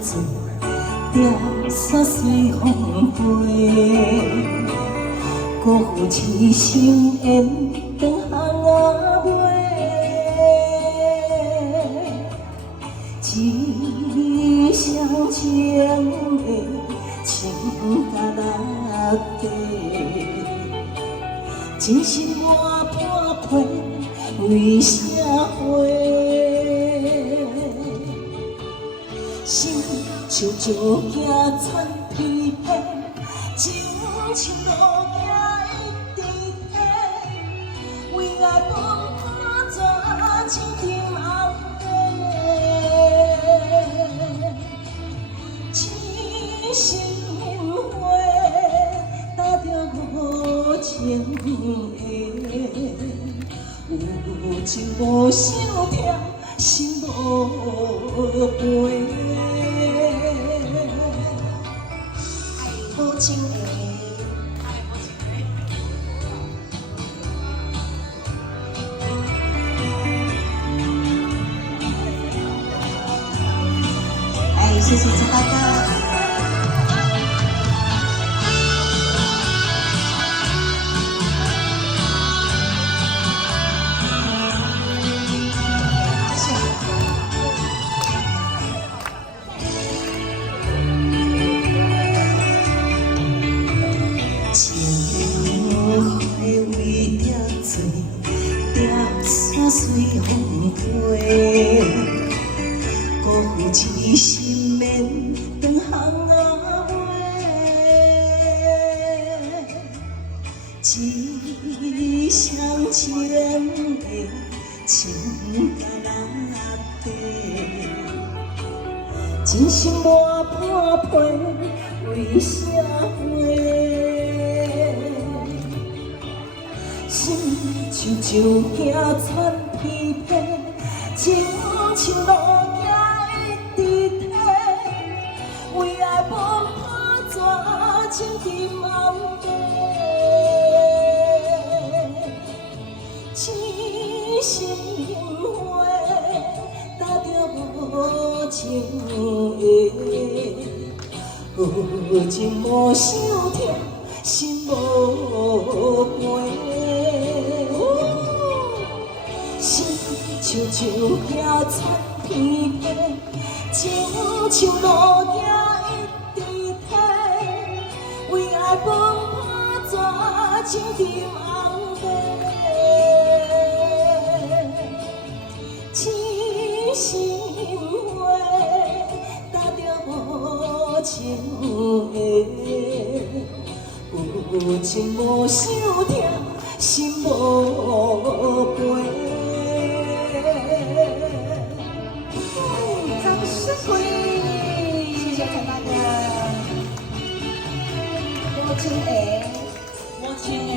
醉，蝶煞随风飞。辜负痴心缘，长巷仔尾，一厢情愿，情甲落地，真心换半批，为啥会？心像石行残疲惫，情像路行一直退，为爱分破纸，情甜红白，痴心花，搭着无情的，有情无相疼，心无陪。无情的。谢谢陈大哥。情海为蝶醉，蝶煞随风飞。辜负痴心缘，长巷仔尾，一厢情愿，情甲落地，真心换半批，为啥会？心像石行残疲惫，情像路行一直退，为爱分破纸，情甜红白，痴心花，搭着无情的，无情无相疼，心无陪。心像石行残疲惫，情像路行一直退，为爱分破纸，情甜红白，痴心花，搭着无情的，有情无相疼，心无陪。掌声鼓励，谢谢陈大哥。无情的，无情的。